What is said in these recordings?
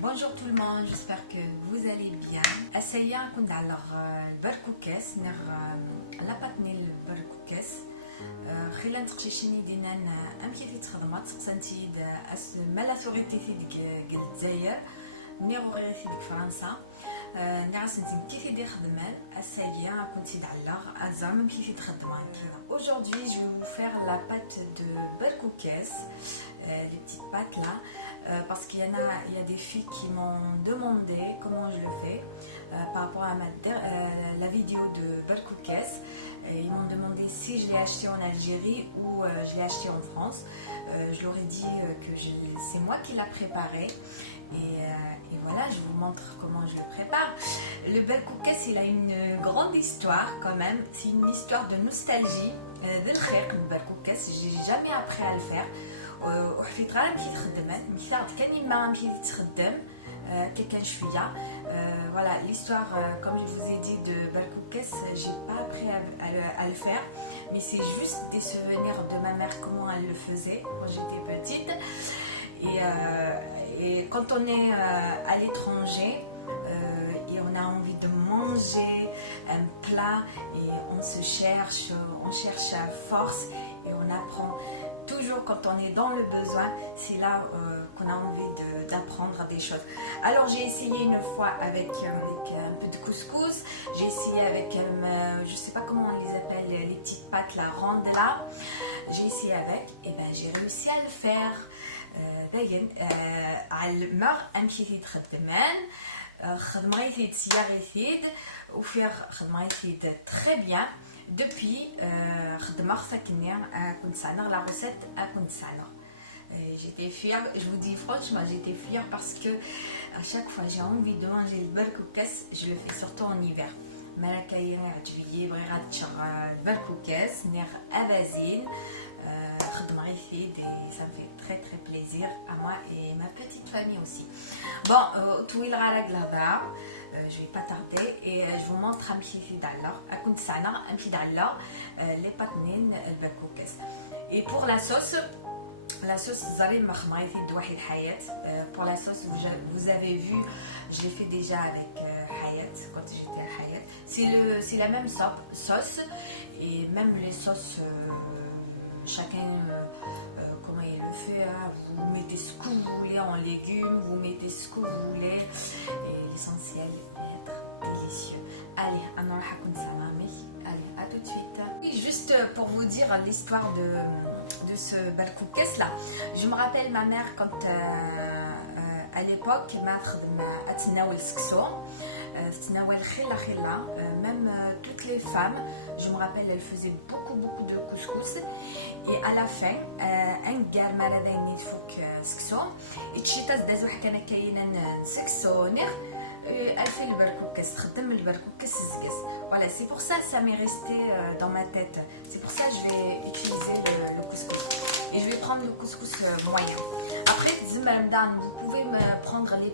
Bonjour tout le monde, j'espère que vous allez bien. Essayez à كنت على البركوكاس نغ لاباتني البركوكاس خلينا نتقشيشيني دينا امشي تخدمات سقسنتي مالا ثوريتي ديك الجزائر نيرو غيرتي ديك فرنسا نعرس نتي كيفي دي خدمان اسايا كنتي دعلا ازام كيفي تخدمان. Aujourd'hui je vais vous faire la pâte de berkoukès, les petites pâtes là, parce qu'il y a des filles qui m'ont demandé comment je le fais par rapport à la vidéo de berkoukès. Ils m'ont demandé si je l'ai acheté en Algérie ou je l'ai acheté en France. Je leur ai dit que c'est moi qui l'a préparé. Et voilà, je vous montre comment je le prépare. Le berkoukès, il a une grande histoire quand même. C'est une histoire de nostalgie. Le berkoukès, j'ai jamais appris à le faire. وحفيت غير مشيت خدمت مشيت كاني ما مشيت تخدم كان شويه. Voilà, l'histoire, comme je vous ai dit, de berkoukès, j'ai pas appris à le faire, mais c'est juste des souvenirs de ma mère, comment elle le faisait quand j'étais petite. Et quand on est à l'étranger et on a envie de manger un plat et on cherche à force et on apprend. Toujours quand on est dans le besoin, c'est là qu'on a envie d'apprendre des choses. Alors j'ai essayé une fois avec un peu de couscous, j'ai essayé avec, je sais pas comment on les appelle, les petites pâtes là, rondes là, j'ai essayé avec, et ben j'ai réussi à le faire. على امشي في خدمان خدمايتي تسياغيتيد وفير خدمايتي très bien. Depuis, j'étais fière, je vous dis franchement, j'étais fière parce que à chaque fois j'ai envie de manger le berkoukès, je le fais surtout en hiver. Ça me fait très très plaisir à moi et ma petite famille aussi. Bon, je vais pas tarder et je vous montre un petit les patnines berkoukès. Et pour la sauce pour la sauce vous avez vu, je l'ai fait déjà avec Hayat quand j'étais à Hayat. C'est la même sauce et même les sauces chacun comment il le fait, vous mettez ce que vous voulez en légumes, vous mettez ce que vous voulez et l'essentiel est être délicieux. Allez, allez, à tout de suite. Oui, juste pour vous dire l'histoire de ce berkoukès là, je me rappelle ma mère quand à l'époque même toutes les femmes, je me rappelle, elles faisaient beaucoup de couscous et à la fin un gars maradin يدفك سكسو يتشيطاز دازو حكانا كاينه سكسونير elle fait le berkoukès خدم البركوكس زكس. Voilà, c'est pour ça m'est resté dans ma tête. C'est pour ça que je vais utiliser le couscous. Et je vais prendre le couscous moyen. Après, vous pouvez me prendre les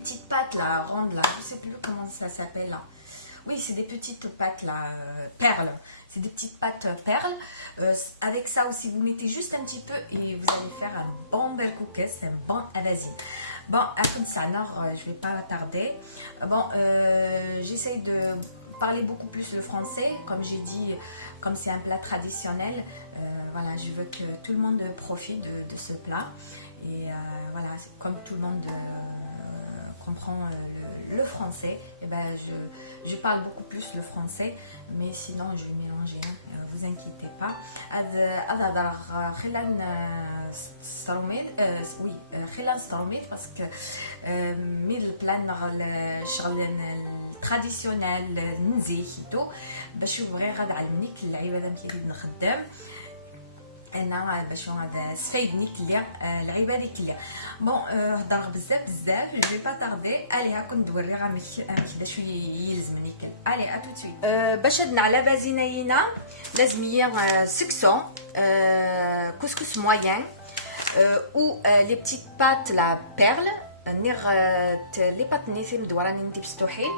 petites pâtes là, rondes là, je sais plus comment ça s'appelle là. Oui, c'est des petites pâtes là, perles. C'est des petites pâtes perles. Avec ça aussi, vous mettez juste un petit peu et vous allez faire un bon berkoukès, un bon avazi. Bon, après ça, alors, je vais pas tarder. Bon, j'essaye de parler beaucoup plus le français, comme j'ai dit, comme c'est un plat traditionnel. Voilà, je veux que tout le monde profite de ce plat. Et voilà, comme tout le monde comprend le français, et ben je parle beaucoup plus le français, mais sinon je vais mélanger, vous inquiétez pas. خلال ستروميت parce que من البلان traditionnel نزيتو باش بغي غنعلمنيك اللعيبه هذا كيفاش نخدم انا باش هذا سفيدني كليا العيبه هذه كليا. بون هضر بزاف جو في با تاردي. الي هاكم نوري غنمشي شويه يلزمني كل. الي اتو تسويت. باش هاد على بازينينا لازم هي سكسون couscous moyen ou les petites pâtes la perle نير لي بات نيثم دواراني ندير بستوحيل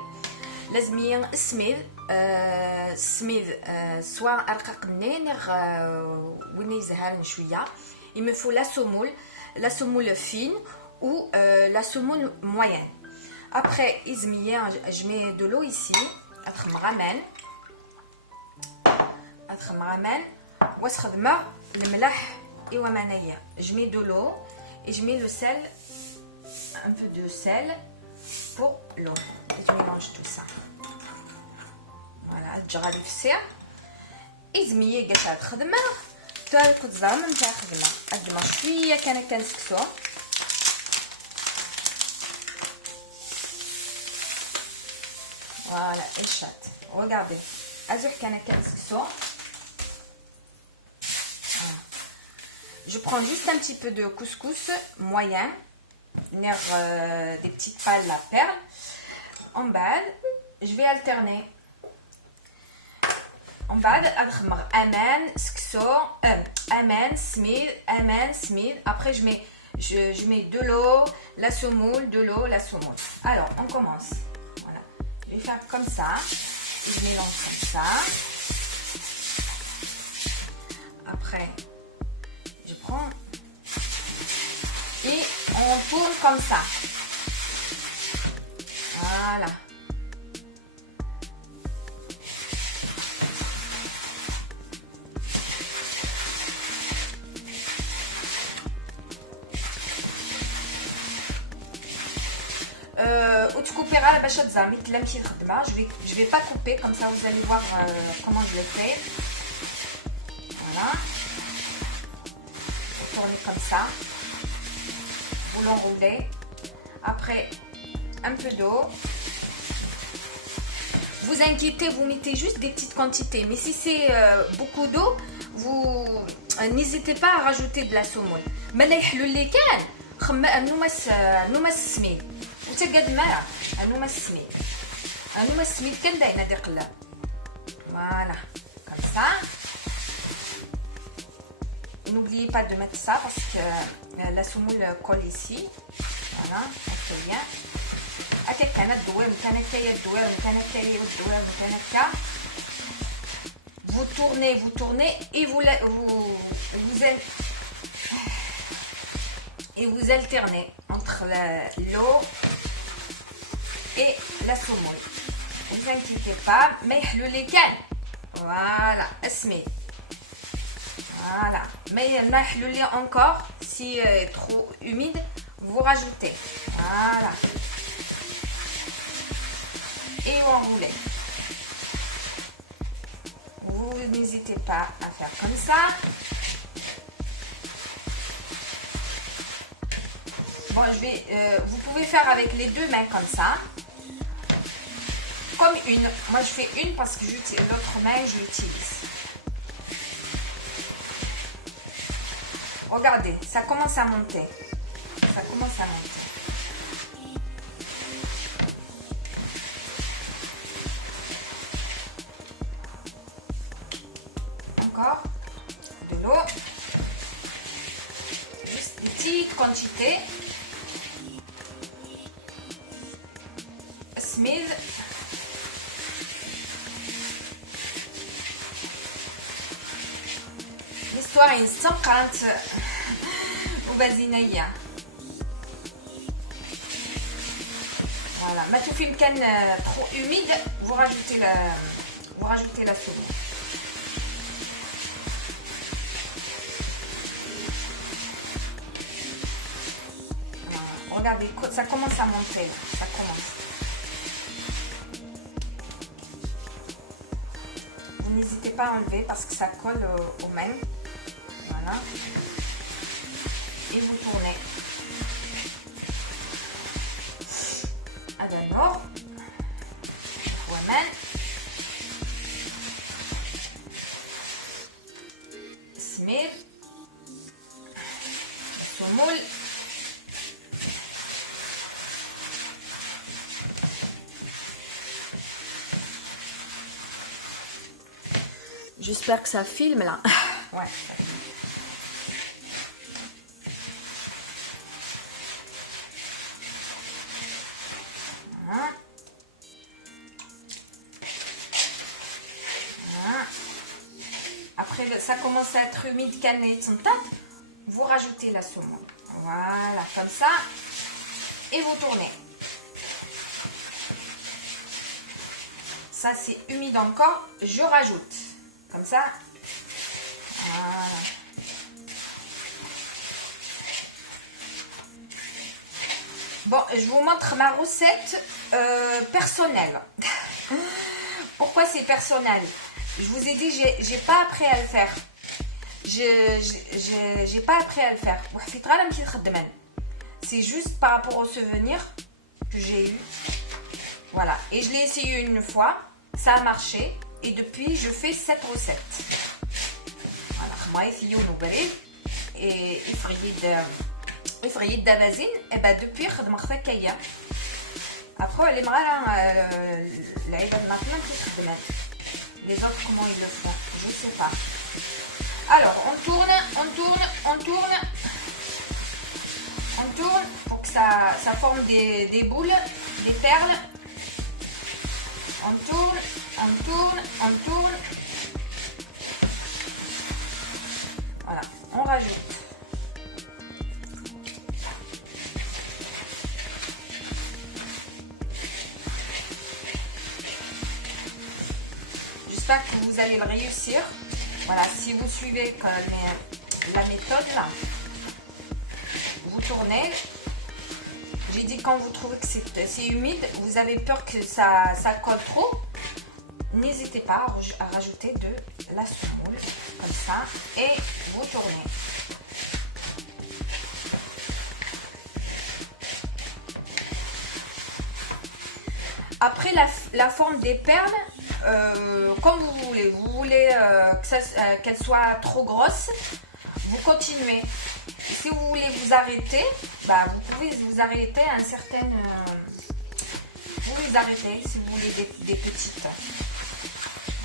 لازم هي السميد سميد soit رقيق نير وين يزهر شويه. Il me faut la semoule fine ou la semoule moyenne. Après je mets de l'eau ici. اتخمغمن واستخدم الملح ايوا معنايا. Je mets de l'eau et je mets le sel, un peu de sel pour l'eau. Et je mélange tout ça. Voilà, تجي في الساعه إزمية قاعدة تخدمها تاكل الزرم نتاع خدمة قدما شوية كان كنسكسو. Voilà, et chatte. Regardez. Azur kanakensou. Je prends juste un petit peu de couscous moyen. Des petites pales à perles. En bas, je vais alterner. En bas, amen, skso, amen, smid. Après, je mets de l'eau, la semoule, la semoule. Alors, on commence. Voilà. Je vais faire comme ça. Et je mélange comme ça. Après, je prends et on tourne comme ça. Voilà. Je vais pas couper, comme ça vous allez voir comment je le fais. Voilà. Vous tournez comme ça. Vous l'enroulez. Après, un peu d'eau. Vous inquiétez, vous mettez juste des petites quantités. Mais si c'est beaucoup d'eau, vous n'hésitez pas à rajouter de la semoule. Voilà, comme ça. N'oubliez pas de mettre ça parce que la semoule colle ici. Voilà, on fait bien. Vous tournez et vous alternez entre l'eau et la semoule. Ne vous inquiétez pas, mais le lécan. Voilà, asmé. Voilà, mais le lait encore, si trop humide, vous rajoutez. Voilà. Et vous enroulez. Vous n'hésitez pas à faire comme ça. Bon, vous pouvez faire avec les deux mains comme ça. Comme une. Moi, je fais une parce que l'autre main, je l'utilise. Regardez, ça commence à monter. Ça commence à monter. Encore de l'eau. Juste une petite quantité. Smith. L'histoire est 140 وبازينية. Voilà, ما تشوفي كان trop humide, vous rajoutez la semoule. Voilà. Regardez, ça commence à monter, ça commence. Vous n'hésitez pas à enlever parce que ça colle aux mains. Voilà. Et vous tournez. Adano. Woman. Smith. Semoule. J'espère que ça filme là. Ouais. après ça commence à être humide, vous rajoutez la semoule. Voilà, comme ça. Et vous tournez. Ça, c'est humide encore. Je rajoute. Comme ça. Voilà. Bon, je vous montre ma recette personnelle. Pourquoi c'est personnel? Je vous ai dit, j'ai pas appris à le faire. J'ai pas appris à le faire. C'est juste par rapport aux souvenirs que j'ai eu. Voilà. Et je l'ai essayé une fois. Ça a marché. Et depuis, je fais cette recette. Voilà. Moi, et يفريد دابازين et ben depuis خدمه خفاكيه après les marins العباد maintenant qui خدمات les autres comment ils le font je sais pas. Alors on tourne pour que ça forme des boules, des perles. On tourne. Voilà, on rajoute. J'espère que vous allez le réussir. Voilà, si vous suivez la méthode là, vous tournez. J'ai dit quand vous trouvez que c'est humide, vous avez peur que ça colle trop, n'hésitez pas à rajouter de la semoule comme ça et vous tournez. Après la forme des perles, comme vous voulez. Vous voulez qu'elle soit trop grosse, vous continuez. Et si vous voulez vous arrêter, bah, vous pouvez vous arrêter à un certain... vous les arrêtez si vous voulez des petites.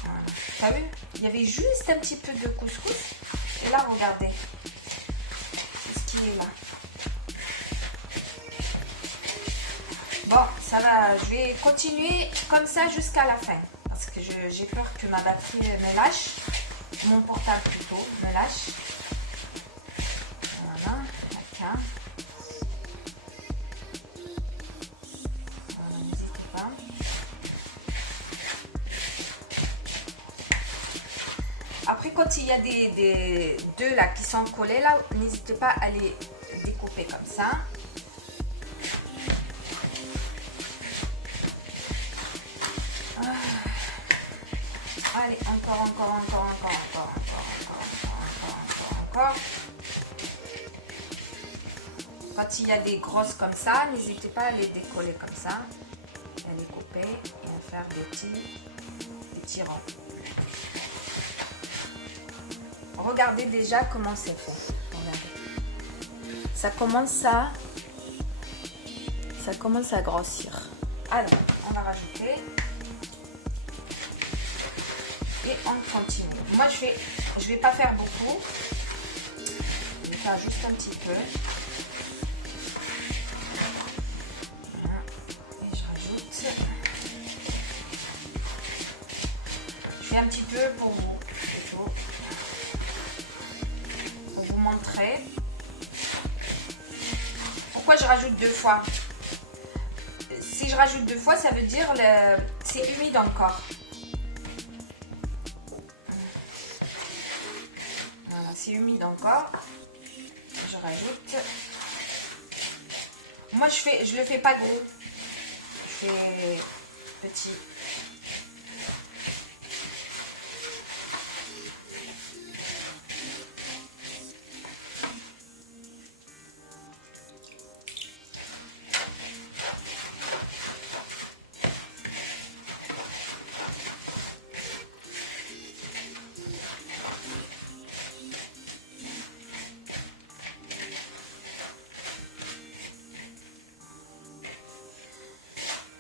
Voilà. T'as vu? Il y avait juste un petit peu de couscous. Et là, regardez. Qu'est-ce qu'il est là? Bon, ça va. Je vais continuer comme ça jusqu'à la fin. Parce que j'ai peur que ma batterie me lâche. Mon portable plutôt me lâche. Voilà, d'accord. Voilà, n'hésitez pas. Après, quand il y a des deux là qui sont collés là, n'hésitez pas à les découper comme ça. Allez, encore. Quand il y a des grosses comme ça, n'hésitez pas à les décoller comme ça, à les couper et à faire des petits ronds. Regardez déjà comment c'est fait. Regardez. Ça commence à grossir. Alors, on va rajouter. Et on continue. Moi, je vais pas faire beaucoup. Je vais faire juste un petit peu. Voilà. Et je rajoute. Je fais un petit peu pour vous, plutôt. Pour vous montrer. Pourquoi je rajoute deux fois? Si je rajoute deux fois, ça veut dire c'est humide encore. C'est humide encore. Je rajoute. Moi, je le fais pas gros. Je fais petit.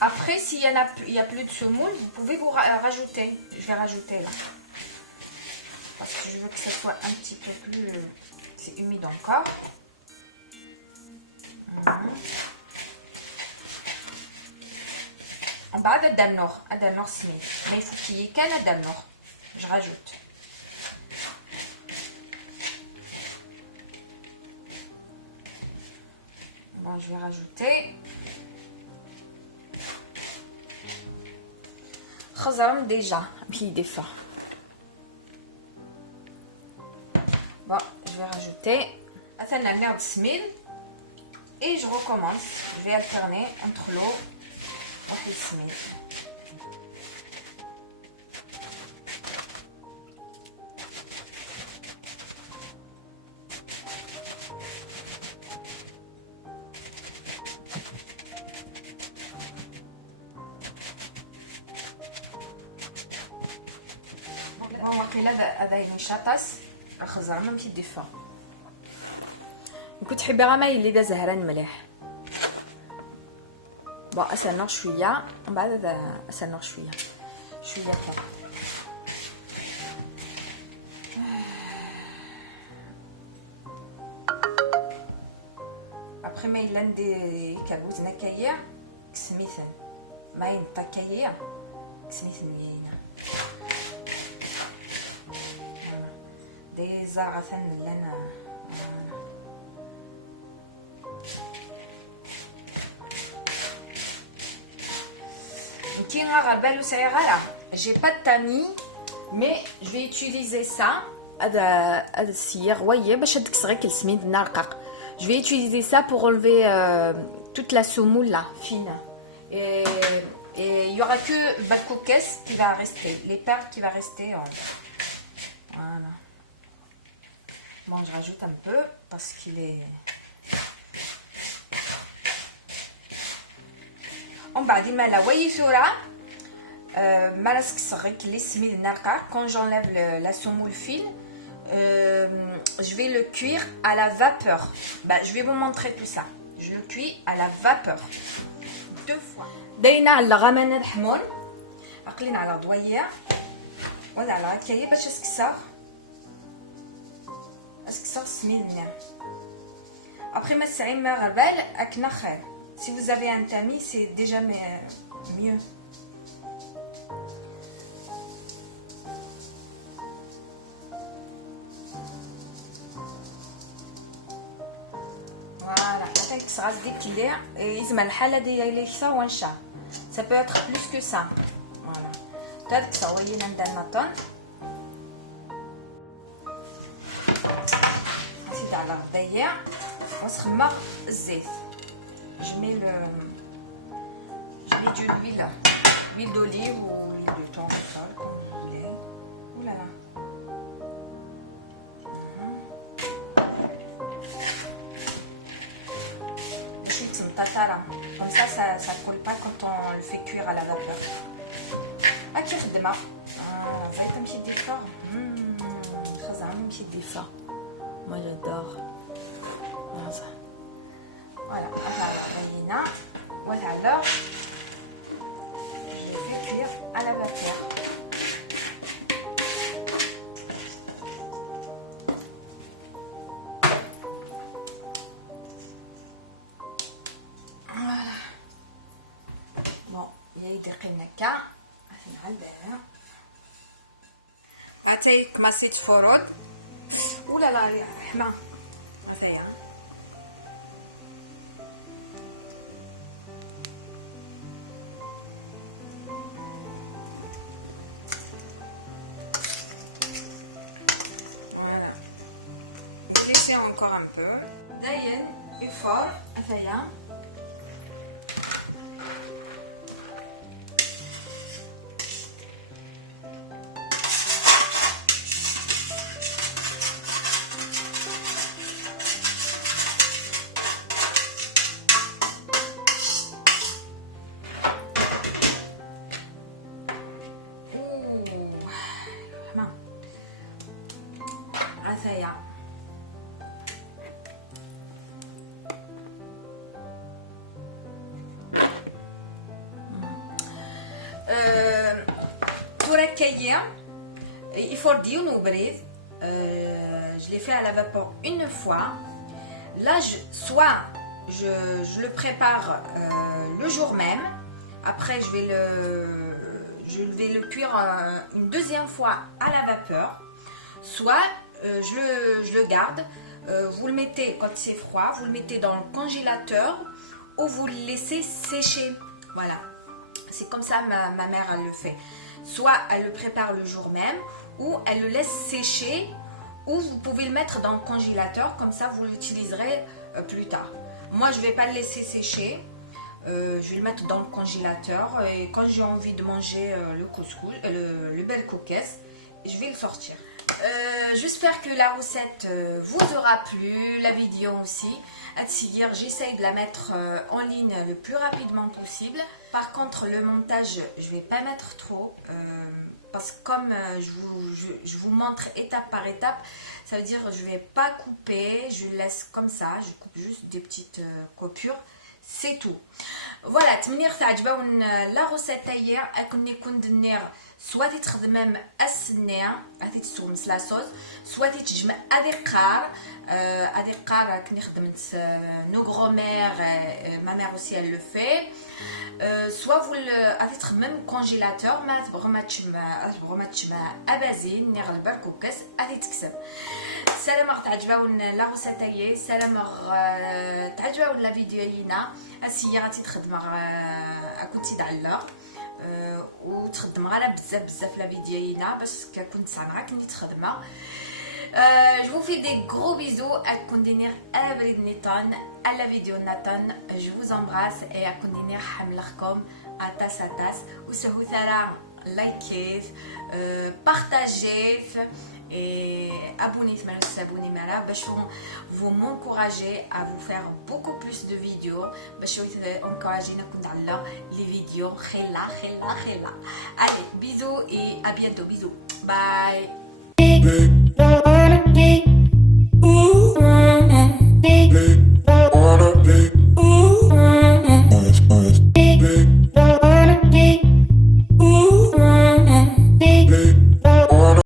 Après, s'il y a plus de semoule, vous pouvez vous rajouter. Je vais rajouter là. Parce que je veux que ça soit un petit peu plus... c'est humide encore. En bas de Danor. À Danor, mais il faut qu'il y ait qu'un à Danor. Je rajoute. Bon, je vais rajouter khazram déjà, puis des fois. Bon, je vais rajouter la merde smil et je recommence. Je vais alterner entre l'eau et le smil. هذا ينشطس الخزر ما تيدفى كنت حابه غير ما يلي دا زهران مليح بون اسنغ شويه ومن بعد اسنغ شويه فقط ابخي ما الا ندي كابوز نكايا كسميثن ما ينطا كايا كسميثن لينا دي زرعة لنا يمكن غربال صغيرة. J'ai pas de tamis mais je vais utiliser ça هذا السير ويا باش هذيك صغير السميد نرقق. Je vais utiliser ça pour enlever toute la semoule là fine et il y aura que le barcoquès qui va rester, les perles qui va rester. Voilà. Bon, je rajoute un peu parce qu'il est. On va dire la waïfura. Quand j'enlève la semoule fine, je vais le cuire à la vapeur. Je vais vous montrer tout ça. Je le cuis à la vapeur 2 fois. داينا على غمانة الحمون عقلين على ضوية ولا على كاية باش اسكسر سميدنا. Après ma série marabel avec nakhel. Si vous avez un tamis, c'est déjà mieux. Voilà, avec ça reste d'équilibre et ils me l'hala de ça ou un chat. Ça peut être plus que ça. Voilà. Peut-être que ça voyez dans matin. Ensuite على الغداية ونسخمر الزيت. Je mets de l'huile d'olive ou l'huile de tournesol comme vous voulez. Ouh là là. Comme ça, ça colle pas quand on le fait cuire à la vapeur. Ah, qui redémarre. Ah, ça va être un petit décor. Un petit décor. Moi, j'adore. Voilà. Voilà, alors, je le fais cuire à la vapeur. دقيقة نعلبها عطي كماسيت فرود ولا لا حما هذايا voilà vous laissez encore un peu داين يفور هذايا عثايا توركاية يفرديون وبريد. Je l'ai fait à la vapeur une fois. Là, soit je le prépare le jour même. Après, je vais le cuire une deuxième fois à la vapeur. Soit je le garde. Vous le mettez quand c'est froid, vous le mettez dans le congélateur ou vous le laissez sécher. Voilà, c'est comme ça ma mère elle le fait. Soit elle le prépare le jour même ou elle le laisse sécher, ou vous pouvez le mettre dans le congélateur, comme ça vous l'utiliserez plus tard. Moi je ne vais pas le laisser sécher, je vais le mettre dans le congélateur et quand j'ai envie de manger le couscous, le berkoukes, je vais le sortir. J'espère que la recette vous aura plu, la vidéo aussi. J'essaye de la mettre en ligne le plus rapidement possible. Par contre, le montage, je vais pas mettre trop parce que comme je vous montre étape par étape, ça veut dire je vais pas couper, je laisse comme ça, je coupe juste des petites coupures. C'est tout. Voilà, تمنير تعجبون لا روسيت تاير اكون يكون دنير سوا تخدم السنيه عرفتي تسومس لا صوص سوا تجمع ادي قار كني خدمت نو غرومير ما مير اوسي elle le fait سوا vous عرفتي تخدم كونجيلاتور ما تبغى تجمع ابازين نير البركوكس عرفتي تكسب سلام تعجبون لا روسيت تاير سلام تعجبون لا فيديو لينا هادشي غادي تخدم كنتي دعلا وتخدم على بزاف لا فيديوينا باش كنت سامعه كني تخدمه. Je vous fais des gros bisous à كندير ابرد نيطان على فيديو ناتان. Je vous embrasse et à كندير حملكم اتاس وسهو ثرا لايكيف بارطاجيف et abonnez-vous باش vous m'encouragez à vous faire beaucoup plus de vidéos باش encourager نكون على les vidéos خلا. Allez, bisous et à bientôt, bisous, bye.